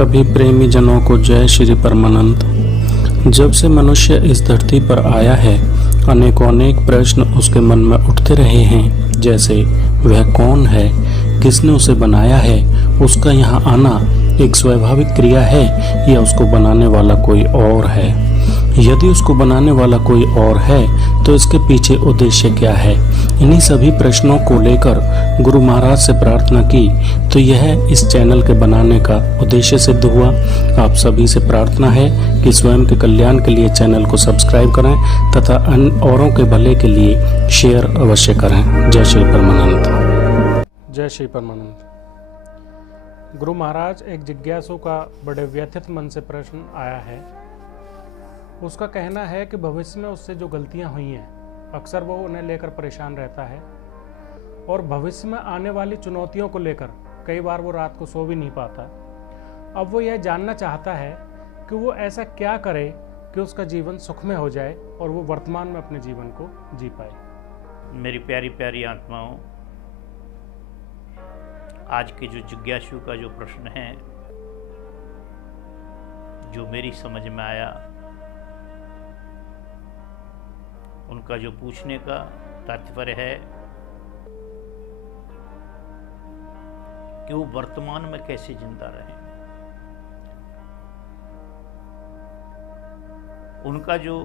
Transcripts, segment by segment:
सभी प्रेमी जनों को जय श्री परमानंद। जब से मनुष्य इस धरती पर आया है, अनेक प्रश्न उसके मन में उठते रहे हैं, जैसे वह कौन है, किसने उसे बनाया है, उसका यहाँ आना एक स्वाभाविक क्रिया है या उसको बनाने वाला कोई और है। यदि उसको बनाने वाला कोई और है तो इसके पीछे उद्देश्य क्या है। इन्हीं सभी प्रश्नों को लेकर गुरु महाराज से प्रार्थना की तो यह इस चैनल के बनाने का उद्देश्य सिद्ध हुआ। आप सभी से प्रार्थना है कि स्वयं के कल्याण के लिए चैनल को सब्सक्राइब करें तथा अन्य औरों के भले के लिए शेयर अवश्य करें। जय श्री परमानंद। जय श्री परमानंद। गुरु महाराज, एक जिज्ञासु का बड़े व्यथित मन से प्रश्न आया है। उसका कहना है कि भविष्य में उससे जो गलतियां हुई हैं, अक्सर वो उन्हें लेकर परेशान रहता है और भविष्य में आने वाली चुनौतियों को लेकर कई बार वो रात को सो भी नहीं पाता। अब वो यह जानना चाहता है कि वो ऐसा क्या करे कि उसका जीवन सुखमय हो जाए और वो वर्तमान में अपने जीवन को जी पाए। मेरी प्यारी प्यारी आत्माओं, आज के जो जिज्ञासु का जो प्रश्न है, जो मेरी समझ में आया, उनका जो पूछने का तात्पर्य है कि वो वर्तमान में कैसे जिंदा रहें। उनका जो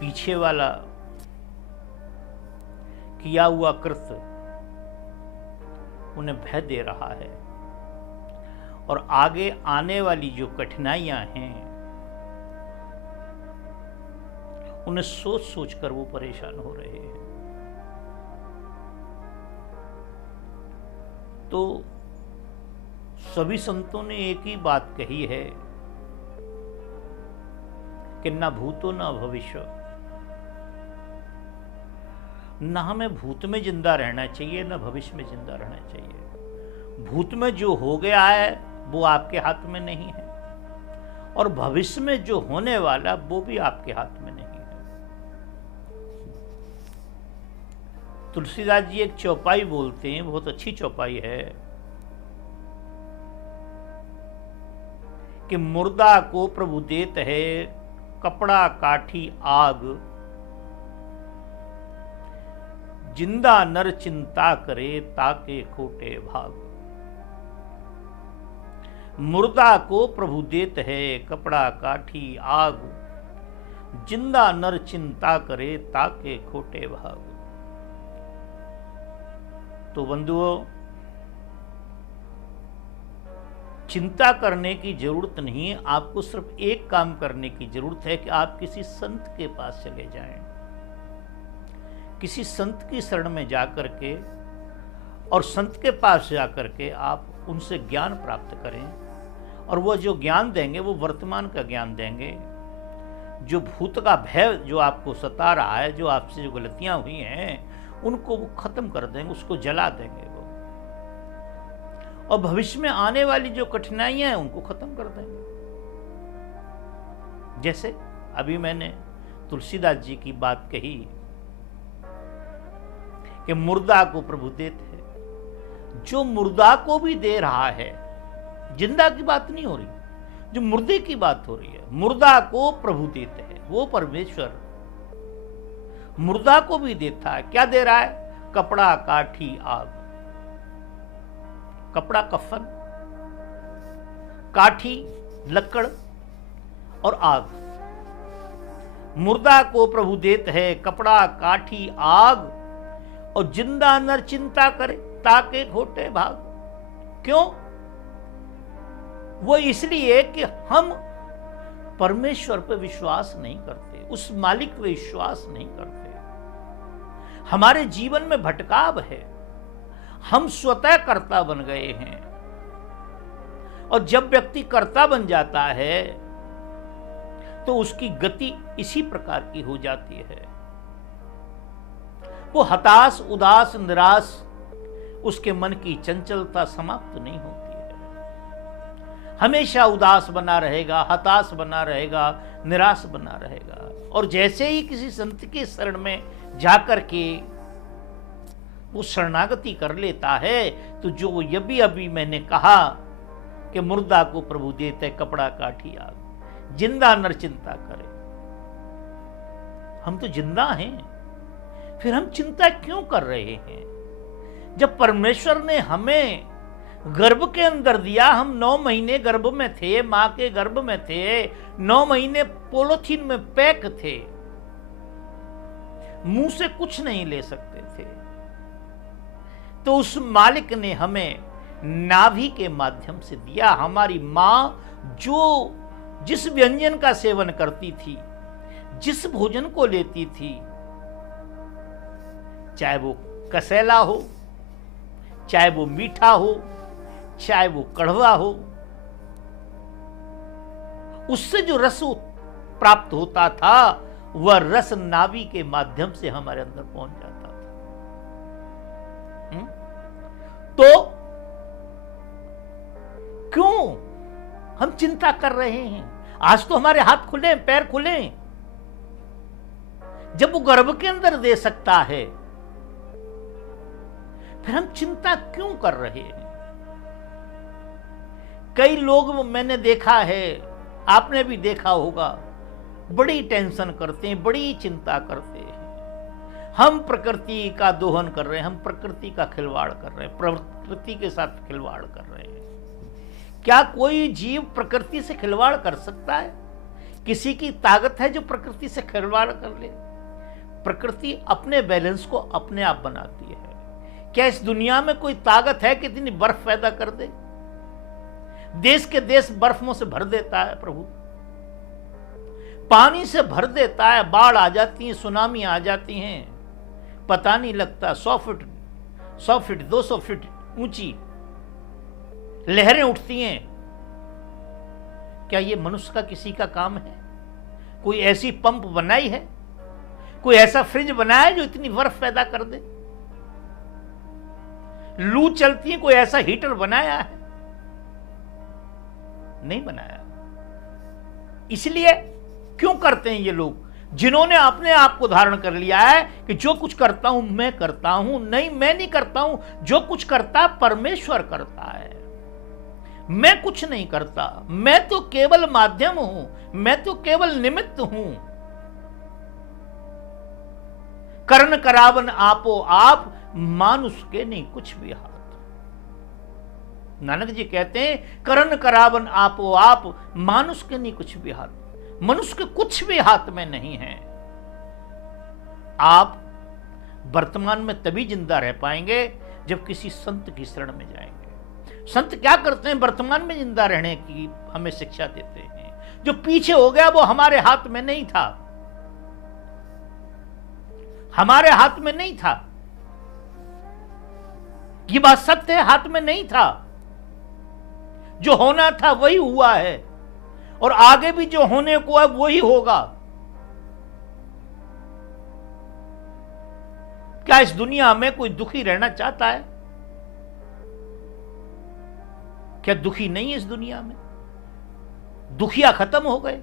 पीछे वाला किया हुआ कृत्य उन्हें भय दे रहा है और आगे आने वाली जो कठिनाइयां हैं उन्हें सोच सोच कर वो परेशान हो रहे हैं। तो सभी संतों ने एक ही बात कही है कि न भूतो न भविष्य, न हमें भूत में जिंदा रहना चाहिए न भविष्य में जिंदा रहना चाहिए। भूत में जो हो गया है वो आपके हाथ में नहीं है और भविष्य में जो होने वाला वो भी आपके हाथ में नहीं है। तुलसीदास जी एक चौपाई बोलते हैं, बहुत अच्छी चौपाई है कि मुर्दा को प्रभु देत है कपड़ा काठी आग, जिंदा नर चिंता करे ताके खोटे भाग। मुर्दा को प्रभु देत है कपड़ा काठी आग, जिंदा नर चिंता करे ताके खोटे भाग। तो बंधुओं, चिंता करने की जरूरत नहीं, आपको सिर्फ एक काम करने की जरूरत है कि आप किसी संत के पास चले जाएं, किसी संत की शरण में जाकर के और संत के पास जाकर के आप उनसे ज्ञान प्राप्त करें और वो जो ज्ञान देंगे वो वर्तमान का ज्ञान देंगे। जो भूत का भय जो आपको सता रहा है, जो आपसे जो गलतियां हुई हैं उनको वो खत्म कर देंगे, उसको जला देंगे वो, और भविष्य में आने वाली जो कठिनाइयां हैं उनको खत्म कर देंगे। जैसे अभी मैंने तुलसीदास जी की बात कही कि मुर्दा को प्रभु देते हैं। जो मुर्दा को भी दे रहा है, जिंदा की बात नहीं हो रही, जो मुर्दे की बात हो रही है। मुर्दा को प्रभु देते हैं, वो परमेश्वर मुर्दा को भी देता है। क्या दे रहा है? कपड़ा काठी आग। कपड़ा कफन, काठी लकड़ और आग। मुर्दा को प्रभु देते है कपड़ा काठी आग, और जिंदा नर चिंता करे ताके खोटे भाग। क्यों? वो इसलिए कि हम परमेश्वर पर विश्वास नहीं करते, उस मालिक पे विश्वास नहीं करते। हमारे जीवन में भटकाव है, हम स्वतः कर्ता बन गए हैं, और जब व्यक्ति कर्ता बन जाता है तो उसकी गति इसी प्रकार की हो जाती है। वो हताश, उदास, निराश, उसके मन की चंचलता समाप्त नहीं होती है। हमेशा उदास बना रहेगा, हताश बना रहेगा, निराश बना रहेगा। और जैसे ही किसी संत के शरण में जाकर के वो शरणागति कर लेता है, तो जो यभी अभी मैंने कहा कि मुर्दा को प्रभु देते कपड़ा काठी आग, जिंदा नर चिंता करे। हम तो जिंदा हैं, फिर हम चिंता क्यों कर रहे हैं? जब परमेश्वर ने हमें गर्भ के अंदर दिया, हम 9 महीने गर्भ में थे, मां के गर्भ में थे, 9 महीने पोलोथीन में पैक थे, मुंह से कुछ नहीं ले सकते थे, तो उस मालिक ने हमें नाभि के माध्यम से दिया। हमारी मां जो जिस व्यंजन का सेवन करती थी, जिस भोजन को लेती थी, चाहे वो कसैला हो, चाहे वो मीठा हो, चाहे वो कड़वा हो, उससे जो रस प्राप्त होता था, वह रस नाभि के माध्यम से हमारे अंदर पहुंच जाता था। तो क्यों हम चिंता कर रहे हैं? आज तो हमारे हाथ खुले, पैर खुले, जब वो गर्भ के अंदर दे सकता है, फिर हम चिंता क्यों कर रहे हैं? कई लोग मैंने देखा है, आपने भी देखा होगा, बड़ी टेंशन करते हैं, बड़ी चिंता करते हैं। हम प्रकृति का दोहन कर रहे हैं, हम प्रकृति का खिलवाड़ कर रहे हैं, प्रकृति के साथ खिलवाड़ कर रहे हैं। क्या कोई जीव प्रकृति से खिलवाड़ कर सकता है? किसी की ताकत है जो प्रकृति से खिलवाड़ कर ले? प्रकृति अपने बैलेंस को अपने आप बनाती है। क्या इस दुनिया में कोई ताकत है कि इतनी बर्फ पैदा कर दे? देश के देश बर्फों से भर देता है प्रभु, पानी से भर देता है, बाढ़ आ जाती है, सुनामी आ जाती हैं, पता नहीं लगता। 100 फीट 200 फीट ऊंची लहरें उठती हैं। क्या ये मनुष्य का किसी का काम है? कोई ऐसी पंप बनाई है, कोई ऐसा फ्रिज बनाया है जो इतनी बर्फ पैदा कर दे? लू चलती है, कोई ऐसा हीटर बनाया है? नहीं बनाया। इसलिए क्यों करते हैं ये लोग, जिन्होंने अपने आप को धारण कर लिया है कि जो कुछ करता हूं मैं करता हूं? नहीं, मैं नहीं करता हूं, जो कुछ करता परमेश्वर करता है। मैं कुछ नहीं करता, मैं तो केवल माध्यम हूं, मैं तो केवल निमित्त हूं। करण करावन आपो आप, मानुष के नहीं कुछ भी हाथ। नानक जी कहते हैं, करण करावन आपो आप, मानुष के नहीं कुछ भी हाथ। मनुष्य के कुछ भी हाथ में नहीं है। आप वर्तमान में तभी जिंदा रह पाएंगे जब किसी संत की शरण में जाएंगे। संत क्या करते हैं? वर्तमान में जिंदा रहने की हमें शिक्षा देते हैं। जो पीछे हो गया वो हमारे हाथ में नहीं था, हमारे हाथ में नहीं था। ये बात सत्य है, हाथ में नहीं था। जो होना था वही हुआ है, और आगे भी जो होने को है वही होगा। क्या इस दुनिया में कोई दुखी रहना चाहता है? क्या दुखी नहीं है इस दुनिया में? दुखिया खत्म हो गए।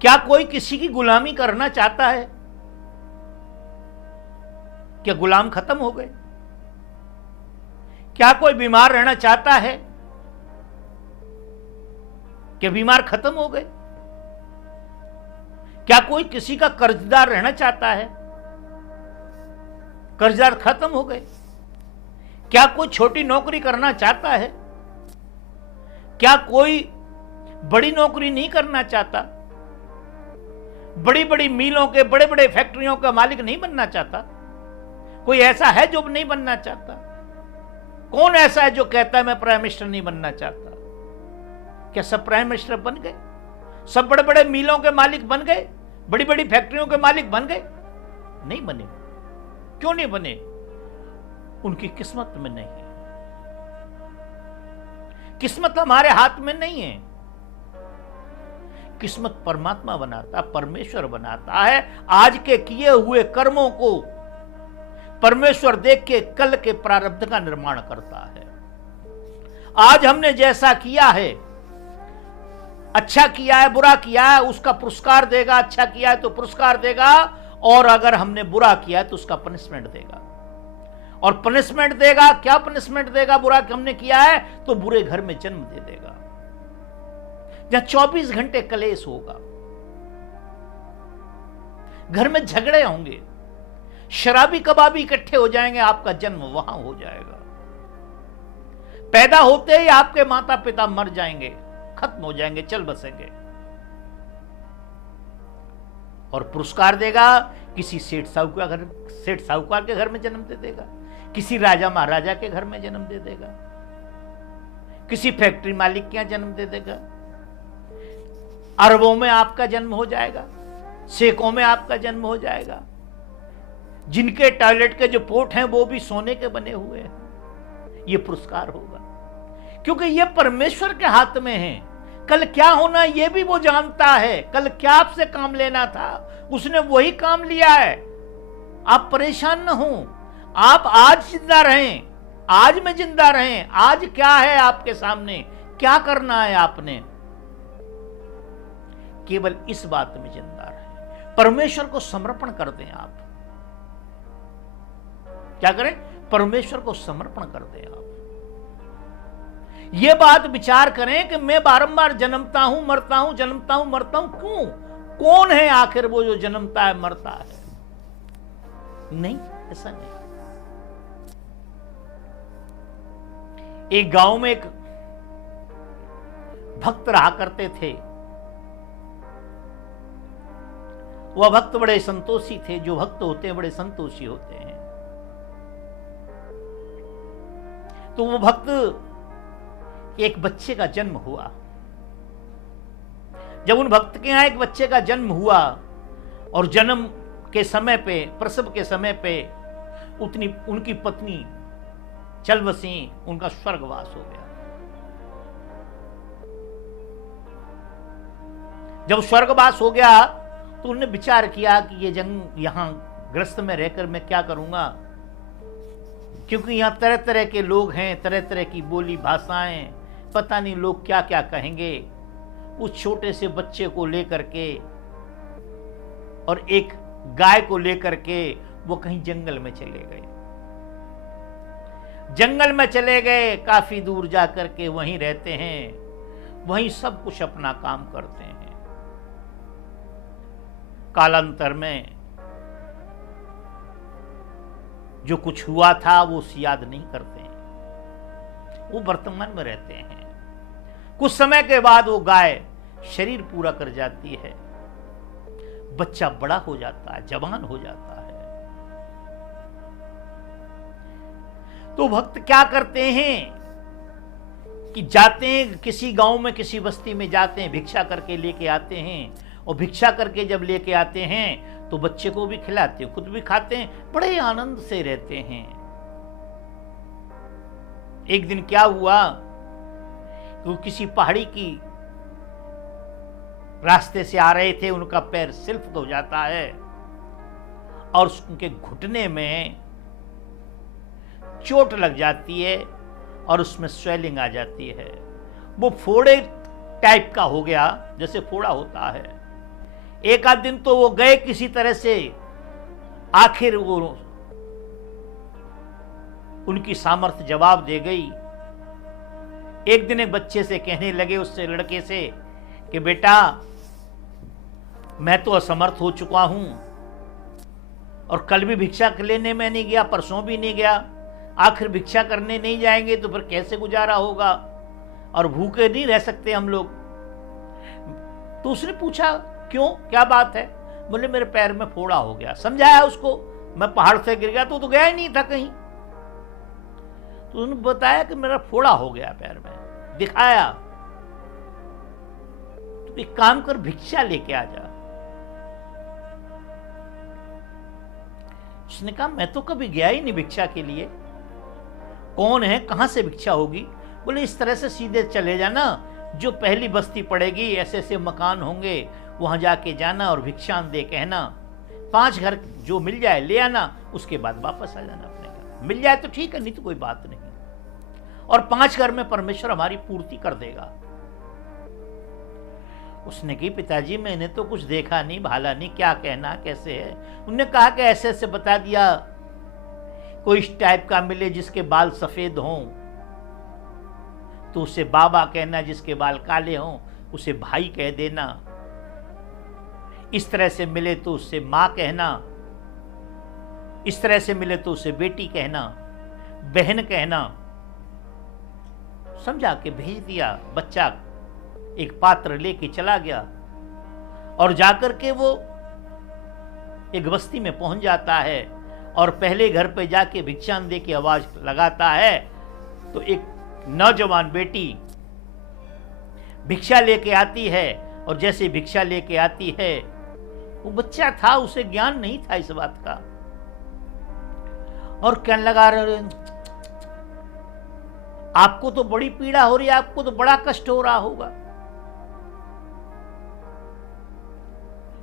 क्या कोई किसी की गुलामी करना चाहता है? क्या गुलाम खत्म हो गए? क्या कोई बीमार रहना चाहता है? क्या बीमार खत्म हो गए? क्या कोई किसी का कर्जदार रहना चाहता है? कर्जदार खत्म हो गए। क्या कोई छोटी नौकरी करना चाहता है? क्या कोई बड़ी नौकरी नहीं करना चाहता? बड़ी बड़ी मिलों के, बड़े बड़े फैक्ट्रियों का मालिक नहीं बनना चाहता? कोई ऐसा है जो नहीं बनना चाहता? कौन ऐसा है जो कहता है मैं प्राइम मिनिस्टर नहीं बनना चाहता? क्या सब प्राइम मिनिस्टर बन गए? सब बड़े बड़े मिलों के मालिक बन गए? बड़ी बड़ी फैक्ट्रियों के मालिक बन गए? नहीं बने। क्यों नहीं बने? उनकी किस्मत में नहीं है। किस्मत हमारे हाथ में नहीं है। किस्मत परमात्मा बनाता, परमेश्वर बनाता है। आज के किए हुए कर्मों को परमेश्वर देख के कल के प्रारब्ध का निर्माण करता है। आज हमने जैसा किया है, अच्छा किया है, बुरा किया है, उसका पुरस्कार देगा। अच्छा किया है तो पुरस्कार देगा, और अगर हमने बुरा किया तो उसका पनिशमेंट देगा। और पनिशमेंट देगा, क्या पनिशमेंट देगा? बुरा हमने किया है तो बुरे घर में जन्म दे देगा, जहां 24 घंटे कलेश होगा, घर में झगड़े होंगे, शराबी कबाबी इकट्ठे हो जाएंगे, आपका जन्म वहां हो जाएगा। पैदा होते ही आपके माता पिता मर जाएंगे, खत्म हो जाएंगे, चल बसेंगे। और पुरस्कार देगा, किसी सेठ साहूकार के घर में जन्म दे देगा, किसी राजा महाराजा के घर में जन्म दे देगा, किसी फैक्ट्री मालिक के यहां जन्म दे देगा। अरबों में आपका जन्म हो जाएगा, सैकड़ों में आपका जन्म हो जाएगा। जिनके टॉयलेट के जो पोर्ट हैं वो भी सोने के बने हुए हैं। ये पुरस्कार होगा, क्योंकि ये परमेश्वर के हाथ में है। कल क्या होना ये भी वो जानता है। कल क्या आपसे काम लेना था, उसने वही काम लिया है। आप परेशान न हो, आप आज जिंदा रहें, आज में जिंदा रहें। आज क्या है आपके सामने, क्या करना है आपने, केवल इस बात में जिंदा रहें। परमेश्वर को समर्पण कर दें। आप क्या करें? परमेश्वर को समर्पण कर दें। आप यह बात विचार करें कि मैं बारंबार जन्मता हूं, मरता हूं, जन्मता हूं, मरता हूं, क्यों? कौन है आखिर वो जो जन्मता है, मरता है? नहीं, ऐसा नहीं। एक गांव में एक भक्त रहा करते थे। वह भक्त बड़े संतोषी थे। जो भक्त होते हैं बड़े संतोषी होते हैं। तो वो भक्त, एक बच्चे का जन्म हुआ। जब उन भक्त के यहां एक बच्चे का जन्म हुआ और जन्म के समय पे, प्रसव के समय पे उनकी पत्नी चल बसी, उनका स्वर्गवास हो गया। जब स्वर्गवास हो गया तो उन्होंने विचार किया कि ये जंग यहां ग्रस्त में रहकर मैं क्या करूंगा, क्योंकि यहां तरह तरह के लोग हैं, तरह तरह की बोली भाषाएं, पता नहीं लोग क्या क्या कहेंगे। उस छोटे से बच्चे को लेकर के और एक गाय को लेकर के वो कहीं जंगल में चले गए। जंगल में चले गए, काफी दूर जाकर के वहीं रहते हैं, वहीं सब कुछ अपना काम करते हैं। कालांतर में जो कुछ हुआ था वो याद नहीं करते हैं, वो वर्तमान में रहते हैं। कुछ समय के बाद वो गाय शरीर पूरा कर जाती है, बच्चा बड़ा हो जाता है, जवान हो जाता है। तो भक्त क्या करते हैं कि जाते हैं किसी गांव में, किसी बस्ती में जाते हैं, भिक्षा करके लेके आते हैं। और भिक्षा करके जब लेके आते हैं तो बच्चे को भी खिलाते हैं, खुद भी खाते हैं, बड़े आनंद से रहते हैं। एक दिन क्या हुआ कि किसी पहाड़ी की रास्ते से आ रहे थे, उनका पैर स्लिप हो जाता है और उनके घुटने में चोट लग जाती है और उसमें स्वेलिंग आ जाती है। वो फोड़े टाइप का हो गया, जैसे फोड़ा होता है। एक आध दिन तो वो गए किसी तरह से, आखिर वो उनकी सामर्थ्य जवाब दे गई। एक दिन एक बच्चे से कहने लगे, उससे लड़के से, कि बेटा मैं तो असमर्थ हो चुका हूं और कल भी भिक्षा लेने में नहीं गया, परसों भी नहीं गया, आखिर भिक्षा करने नहीं जाएंगे तो फिर कैसे गुजारा होगा, और भूखे नहीं रह सकते हम लोग। तो उसने पूछा क्यों, क्या बात है? बोले मेरे पैर में फोड़ा हो गया। समझाया उसको, मैं पहाड़ से गिर गया तो गया ही नहीं था कहीं। तो उन्होंने बताया कि मेरा फोड़ा हो गया पैर में, दिखाया। तो एक काम कर, भिक्षा लेके आ जा। उसने कहा मैं तो कभी गया ही नहीं भिक्षा के लिए, कौन है, कहां से भिक्षा होगी? बोले इस तरह से सीधे चले जाना, जो पहली बस्ती पड़ेगी, ऐसे ऐसे मकान होंगे, वहां जाके जाना और भिक्षान दे कहना, 5 घर जो मिल जाए ले आना, उसके बाद वापस आ जाना अपने घर। मिल जाए तो ठीक है, नहीं तो कोई बात नहीं, और 5 घर में परमेश्वर हमारी पूर्ति कर देगा। उसने कही पिताजी मैंने तो कुछ देखा नहीं भाला नहीं, क्या कहना कैसे है। उन्होंने कहा कि ऐसे ऐसे बता दिया, कोई इस टाइप का मिले जिसके बाल सफेद हों तो उसे बाबा कहना, जिसके बाल काले हों उसे भाई कह देना, इस तरह से मिले तो उससे मां कहना, इस तरह से मिले तो उसे बेटी कहना, बहन कहना। समझा के भेज दिया। बच्चा एक पात्र लेके चला गया और जाकर के वो एक बस्ती में पहुंच जाता है और पहले घर पे जाके भिक्षान दे के आवाज लगाता है तो एक नौजवान बेटी भिक्षा लेके आती है। और जैसे भिक्षा लेके आती है, वो बच्चा था, उसे ज्ञान नहीं था इस बात का, और कहने लगा आपको तो बड़ी पीड़ा हो रही है, आपको तो बड़ा कष्ट हो रहा होगा।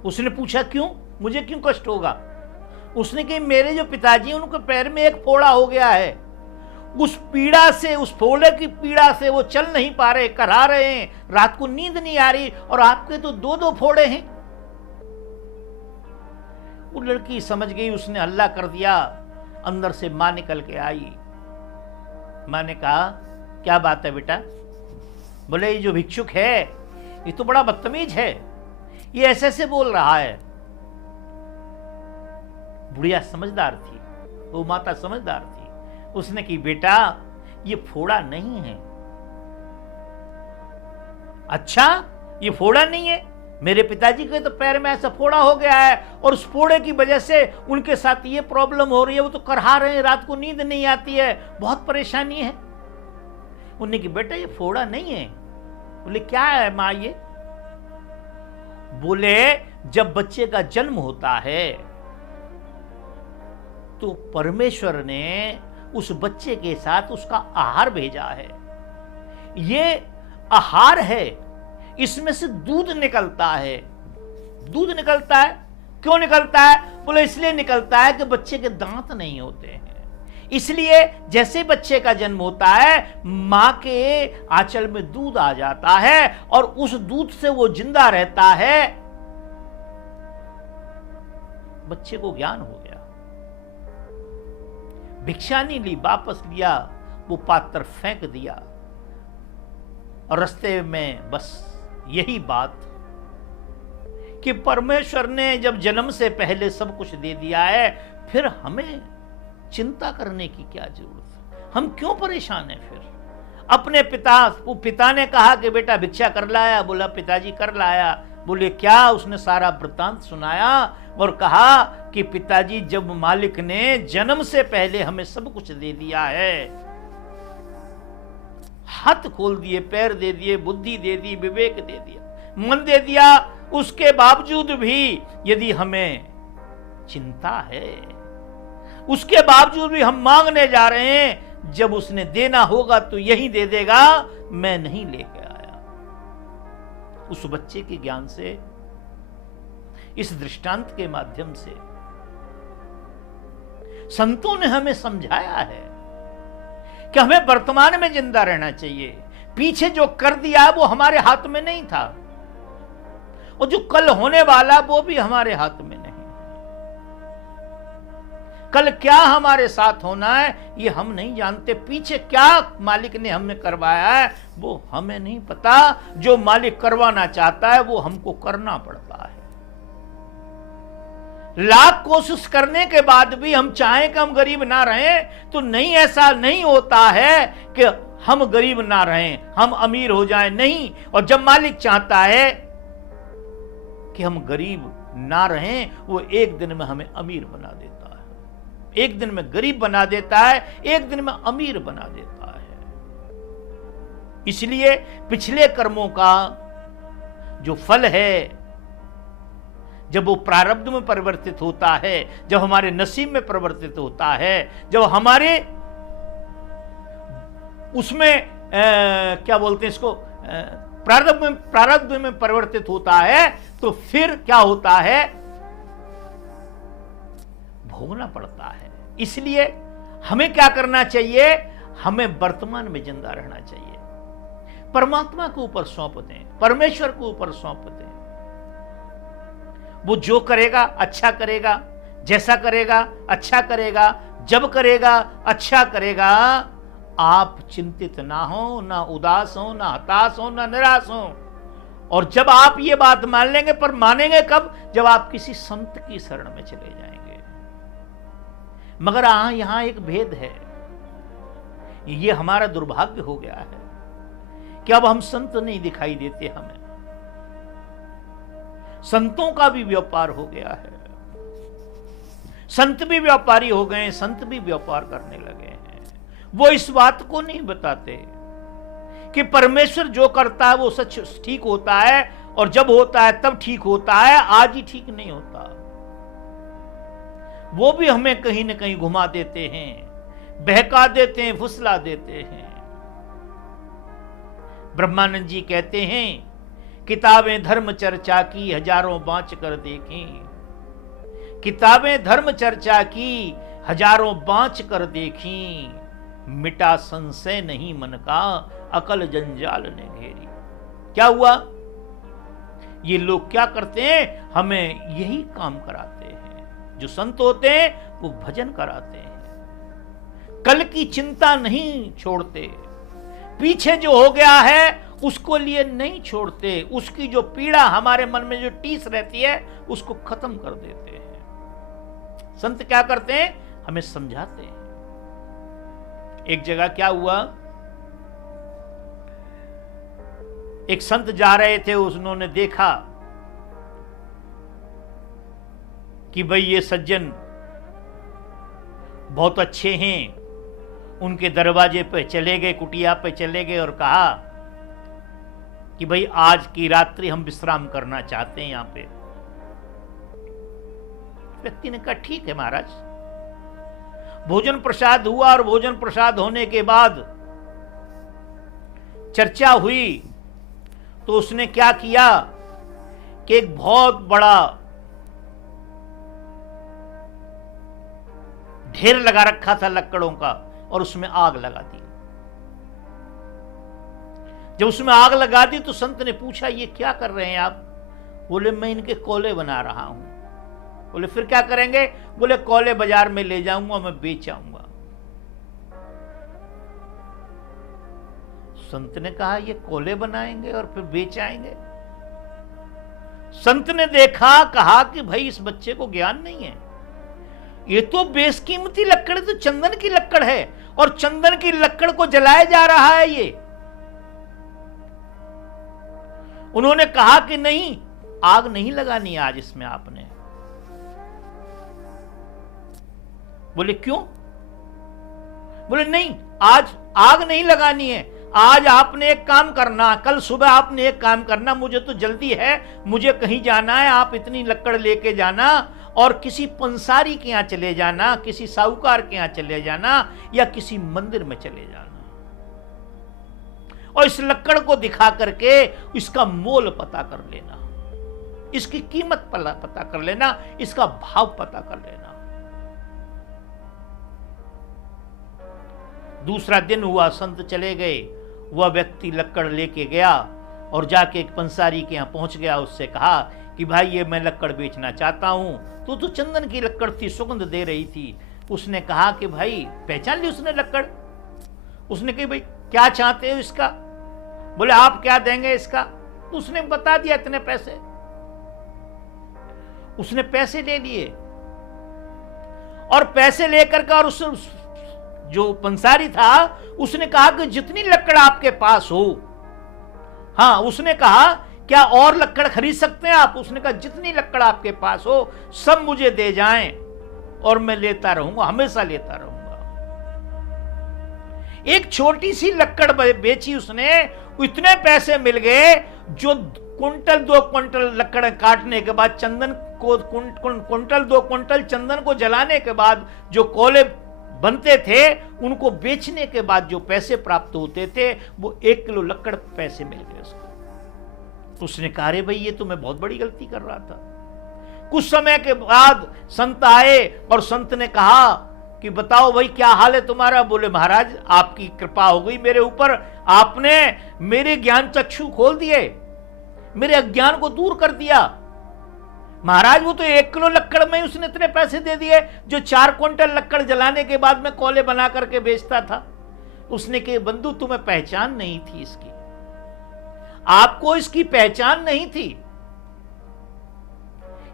उसने पूछा क्यों, मुझे क्यों कष्ट होगा। उसने कहा मेरे जो पिताजी हैं उनके पैर में एक फोड़ा हो गया है, उस पीड़ा से, उस फोड़े की पीड़ा से वो चल नहीं पा रहे, करहा रहे हैं, रात को नींद नहीं आ रही, और आपके तो दो दो फोड़े हैं। वो लड़की समझ गई, उसने हल्ला कर दिया। अंदर से मां निकल के आई। मां ने कहा क्या बात है बेटा। बोले ये जो भिक्षुक है ये तो बड़ा बदतमीज है, ये ऐसे ऐसे बोल रहा है। बुढ़िया समझदार थी, वो माता समझदार थी। उसने की बेटा ये फोड़ा नहीं है। अच्छा ये फोड़ा नहीं है, मेरे पिताजी के तो पैर में ऐसा फोड़ा हो गया है और उस फोड़े की वजह से उनके साथ ये प्रॉब्लम हो रही है, वो तो करहा रहे हैं, रात को नींद नहीं आती है, बहुत परेशानी है। उन्होंने कि बेटा ये फोड़ा नहीं है। बोले क्या है मां ये। बोले जब बच्चे का जन्म होता है तो परमेश्वर ने उस बच्चे के साथ उसका आहार भेजा है। ये आहार है, इसमें से दूध निकलता है। दूध निकलता है, क्यों निकलता है। बोले इसलिए निकलता है कि बच्चे के दांत नहीं होते हैं, इसलिए जैसे बच्चे का जन्म होता है मां के आंचल में दूध आ जाता है और उस दूध से वो जिंदा रहता है। बच्चे को ज्ञान हो गया। भिक्षा नहीं ली, वापस लिया, वो पात्र फेंक दिया। और रास्ते में बस यही बात कि परमेश्वर ने जब जन्म से पहले सब कुछ दे दिया है, फिर हमें चिंता करने की क्या जरूरत है। हम क्यों परेशान हैं। फिर अपने पिता ने कहा कि बेटा भिक्षा कर लाया। बोला पिताजी कर लाया। बोले क्या। उसने सारा वृत्तांत सुनाया और कहा कि पिताजी जब मालिक ने जन्म से पहले हमें सब कुछ दे दिया है, हाथ खोल दिए, पैर दे दिए, बुद्धि दे दी, विवेक दे दिया, मन दे दिया, उसके बावजूद भी यदि हमें चिंता है, उसके बावजूद भी हम मांगने जा रहे हैं, जब उसने देना होगा तो यही दे देगा, मैं नहीं लेके आया। उस बच्चे के ज्ञान से, इस दृष्टांत के माध्यम से संतों ने हमें समझाया है कि हमें वर्तमान में जिंदा रहना चाहिए। पीछे जो कर दिया वो हमारे हाथ में नहीं था, और जो कल होने वाला वो भी हमारे हाथ में नहीं। कल क्या हमारे साथ होना है ये हम नहीं जानते। पीछे क्या मालिक ने हमें करवाया है वो हमें नहीं पता। जो मालिक करवाना चाहता है वो हमको करना पड़ता है। लाख कोशिश करने के बाद भी हम चाहें कि हम गरीब ना रहें तो नहीं, ऐसा नहीं होता है कि हम गरीब ना रहें, हम अमीर हो जाएं, नहीं। और जब मालिक चाहता है कि हम गरीब ना रहें, वो एक दिन में हमें अमीर बना देता है, एक दिन में गरीब बना देता है, एक दिन में अमीर बना देता है। इसलिए पिछले कर्मों का जो फल है, जब वो प्रारब्ध में परिवर्तित होता है, जब हमारे नसीब में परिवर्तित होता है, जब हमारे उसमें क्या बोलते हैं इसको, प्रारब्ध में परिवर्तित होता है, तो फिर क्या होता है, भोगना पड़ता है। इसलिए हमें क्या करना चाहिए, हमें वर्तमान में जिंदा रहना चाहिए। परमात्मा के ऊपर सौंप दें, परमेश्वर के ऊपर सौंप दें। वो जो करेगा अच्छा करेगा, जैसा करेगा अच्छा करेगा, जब करेगा अच्छा करेगा। आप चिंतित ना हो, ना उदास हो, ना हताश हो, ना निराश हो। और जब आप ये बात मान लेंगे, पर मानेंगे कब? जब आप किसी संत की शरण में चले जाएंगे। मगर यहां एक भेद है, ये हमारा दुर्भाग्य हो गया है कि अब हम संत नहीं दिखाई देते। हमें संतों का भी व्यापार हो गया है, संत भी व्यापारी हो गए, संत भी व्यापार करने लगे हैं। वो इस बात को नहीं बताते कि परमेश्वर जो करता है वो सच ठीक होता है, और जब होता है तब ठीक होता है, आज ही ठीक नहीं होता। वो भी हमें कहीं ना कहीं घुमा देते हैं, बहका देते हैं, फुसला देते हैं। ब्रह्मानंद जी कहते हैं, किताबें धर्म चर्चा की हजारों बाँच कर देखी, किताबें धर्म चर्चा की हजारों बाँच कर देखी, मिटा संशय नहीं मन का अकल जंजाल ने घेरी। क्या हुआ? ये लोग क्या करते हैं? हमें यही काम कराते हैं। जो संत होते हैं वो भजन कराते हैं, कल की चिंता नहीं छोड़ते, पीछे जो हो गया है उसको लिए नहीं छोड़ते, उसकी जो पीड़ा हमारे मन में जो टीस रहती है उसको खत्म कर देते हैं। संत क्या करते हैं? हमें समझाते हैं। एक जगह क्या हुआ, एक संत जा रहे थे, उन्होंने देखा कि भाई ये सज्जन बहुत अच्छे हैं। उनके दरवाजे पे चले गए, कुटिया पे चले गए और कहा कि भाई आज की रात्रि हम विश्राम करना चाहते हैं यहां पे। व्यक्ति ने कहा ठीक है महाराज। भोजन प्रसाद हुआ, और भोजन प्रसाद होने के बाद चर्चा हुई, तो उसने क्या किया कि एक बहुत बड़ा ढेर लगा रखा था लकड़ों का, और उसमें आग लगा दी। जब उसमें आग लगा दी तो संत ने पूछा, ये क्या कर रहे हैं आप? बोले मैं इनके कोले बना रहा हूं। बोले फिर क्या करेंगे? बोले कोले बाजार में ले जाऊंगा, मैं बेच आऊंगा। संत ने कहा ये कोले बनाएंगे और फिर बेच आएंगे? संत ने देखा, कहा कि भाई इस बच्चे को ज्ञान नहीं है, ये तो बेशकीमती लकड़, तो चंदन की लकड़ है, और चंदन की लकड़ को जलाया जा रहा है ये। उन्होंने कहा कि नहीं, आग नहीं लगानी आज इसमें आपने। बोले क्यों? बोले नहीं, आज आग नहीं लगानी है, आज आपने एक काम करना, कल सुबह आपने एक काम करना, मुझे तो जल्दी है, मुझे कहीं जाना है, आप इतनी लकड़ लेके जाना और किसी पंसारी के यहां चले जाना, किसी साहूकार के यहां चले जाना, या किसी मंदिर में चले जाना, और इस लकड़ को दिखा करके इसका मोल पता कर लेना, इसकी कीमत पता कर लेना, इसका भाव पता कर लेना। दूसरा दिन हुआ, संत चले गए, वह व्यक्ति लकड़ लेके गया और जाके एक पंसारी के यहां पहुंच गया। उससे कहा कि भाई ये मैं लकड़ बेचना चाहता हूं, तो चंदन की लकड़ थी, सुगंध दे रही थी। उसने कहा कि भाई, पहचान ली उसने लकड़। उसने कही भाई क्या चाहते हो इसका? बोले आप क्या देंगे इसका? तो उसने बता दिया इतने पैसे। उसने पैसे ले लिए, और पैसे लेकर के, और उस जो पंसारी था उसने कहा कि जितनी लकड़ आपके पास हो, हाँ, उसने कहा क्या और लकड़ खरीद सकते हैं आप? उसने कहा जितनी लकड़ आपके पास हो सब मुझे दे जाएं, और मैं लेता रहूंगा, हमेशा लेता रहूंगा। एक छोटी सी लकड़ बेची उसने, इतने पैसे मिल गए, जो कुंटल 2 कुंटल लकड़ काटने के बाद, चंदन को कुंटल 2 कुंटल चंदन को जलाने के बाद जो कोले बनते थे, उनको बेचने के बाद जो पैसे प्राप्त होते थे, वो 1 किलो लकड़ पैसे मिल गए उसको। उसने कहा अरे भाई ये तो मैं बहुत बड़ी गलती कर रहा था। कुछ समय के बाद संत आए, और संत ने कहा कि बताओ भाई क्या हाल है तुम्हारा? बोले महाराज आपकी कृपा हो गई मेरे ऊपर, आपने मेरे ज्ञान चक्षु खोल दिए, मेरे अज्ञान को दूर कर दिया। महाराज वो तो 1 किलो लक्कड़ में उसने इतने पैसे दे दिए जो 4 क्विंटल लक्कड़ जलाने के बाद में कोले बना करके बेचता था। उसने कहा बंधु तुम्हें पहचान नहीं थी इसकी, आपको इसकी पहचान नहीं थी।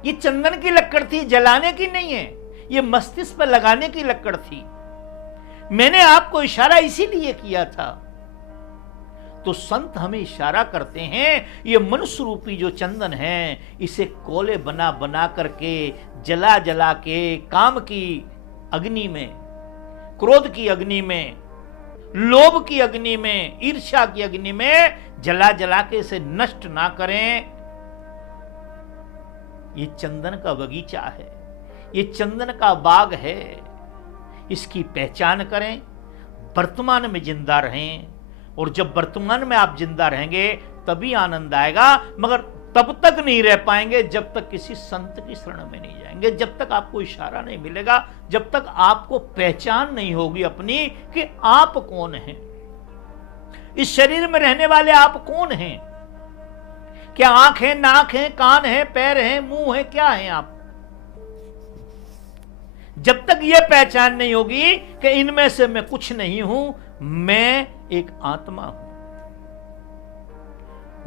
ये चंदन की लक्कड़ थी, जलाने की नहीं है, ये मस्तिष्क पर लगाने की लक्कड़ थी। मैंने आपको इशारा इसीलिए किया था। तो संत हमें इशारा करते हैं, ये मनुष्य रूपी जो चंदन है इसे कोले बना बना करके जला जला के काम की अग्नि में, क्रोध की अग्नि में, लोभ की अग्नि में, ईर्ष्या की अग्नि में जला जला के इसे नष्ट ना करें। ये चंदन का बगीचा है, ये चंदन का बाग है, इसकी पहचान करें, वर्तमान में जिंदा रहें। और जब वर्तमान में आप जिंदा रहेंगे तभी आनंद आएगा, मगर तब तक नहीं रह पाएंगे जब तक किसी संत की शरण में नहीं जाएंगे, जब तक आपको इशारा नहीं मिलेगा, जब तक आपको पहचान नहीं होगी अपनी कि आप कौन हैं, इस शरीर में रहने वाले आप कौन हैं। क्या आंख है, नाक है, कान है, पैर है, मुंह है, क्या है आप। जब तक यह पहचान नहीं होगी कि इनमें से मैं कुछ नहीं हूं, मैं एक आत्मा हूं,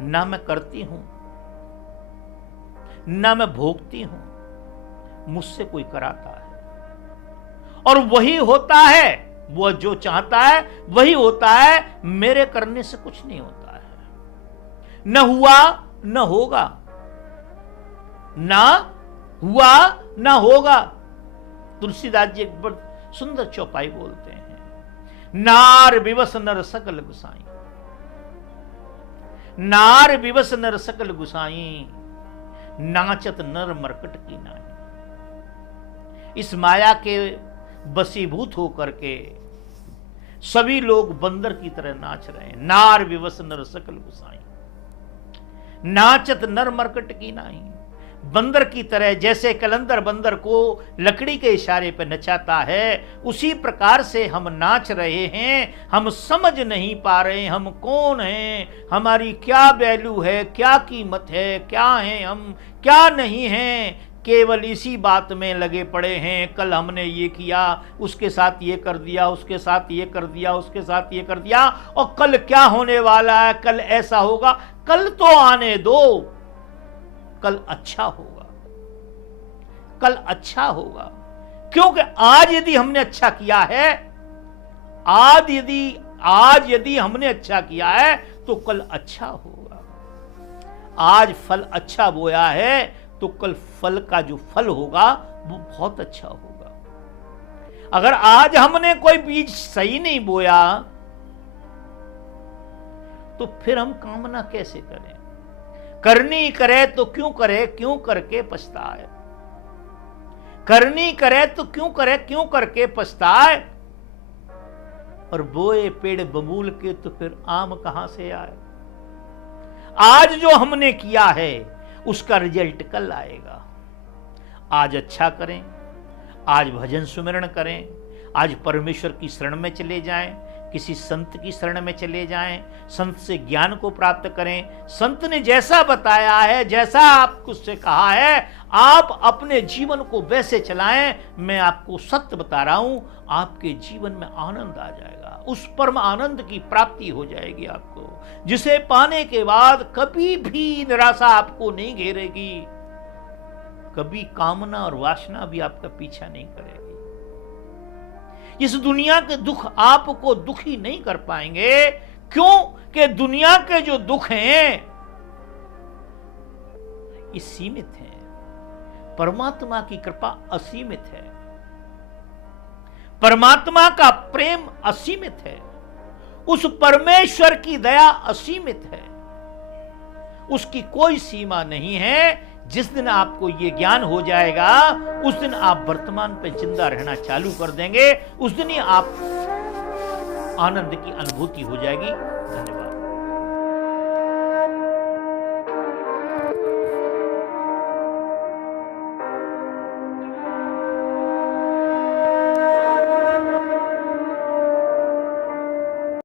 ना मैं करती हूं ना मैं भोगती हूं, मुझसे कोई कराता है और वही होता है, वह जो चाहता है वही होता है, मेरे करने से कुछ नहीं होता है। न हुआ न होगा, ना हुआ ना होगा। तुलसीदास जी एक बड़ी सुंदर चौपाई बोलते हैं, नार विवस नर सकल गुसाई, नार विवस नर सकल गुसाई, नाचत नर मरकट की नाई। इस माया के बसीभूत होकर के सभी लोग बंदर की तरह नाच रहे हैं। नार विवस नर सकल गुसाई, नाचत नर मरकट की नाई। बंदर की तरह जैसे कलंदर बंदर को लकड़ी के इशारे पर नचाता है, उसी प्रकार से हम नाच रहे हैं। हम समझ नहीं पा रहे हम कौन हैं, हमारी क्या वैल्यू है, क्या कीमत है, क्या हैं हम, क्या नहीं हैं। केवल इसी बात में लगे पड़े हैं, कल हमने ये किया, उसके साथ ये कर दिया, उसके साथ ये कर दिया, उसके साथ ये कर दिया, और कल क्या होने वाला है, कल ऐसा होगा। कल तो आने दो, कल अच्छा होगा, कल अच्छा होगा। क्योंकि आज यदि हमने अच्छा किया है, आज यदि हमने अच्छा किया है तो कल अच्छा होगा। आज फल अच्छा बोया है तो कल फल का जो फल होगा वो बहुत अच्छा होगा। अगर आज हमने कोई बीज सही नहीं बोया तो फिर हम कामना कैसे करें। करनी करे तो क्यों करे, क्यों करके पछताए। करनी करे तो क्यों करे, क्यों करके पछताए। और बोए पेड़ बबूल के तो फिर आम कहां से आए। आज जो हमने किया है उसका रिजल्ट कल आएगा। आज अच्छा करें, आज भजन सुमिरन करें, आज परमेश्वर की शरण में चले जाएं, किसी संत की शरण में चले जाएं, संत से ज्ञान को प्राप्त करें। संत ने जैसा बताया है, जैसा आपको उससे कहा है, आप अपने जीवन को वैसे चलाएं। मैं आपको सत्य बता रहा हूं, आपके जीवन में आनंद आ जाएगा, उस परम आनंद की प्राप्ति हो जाएगी आपको, जिसे पाने के बाद कभी भी निराशा आपको नहीं घेरेगी, कभी कामना और वासना भी आपका पीछा नहीं करेगी। इस दुनिया के दुख आपको दुखी नहीं कर पाएंगे। क्यों कि दुनिया के जो दुख हैं ये सीमित हैं, परमात्मा की कृपा असीमित है, परमात्मा का प्रेम असीमित है, उस परमेश्वर की दया असीमित है, उसकी कोई सीमा नहीं है। जिस दिन आपको ये ज्ञान हो जाएगा उस दिन आप वर्तमान पे जिंदा रहना चालू कर देंगे, उस दिन ही आप आनंद की अनुभूति हो जाएगी।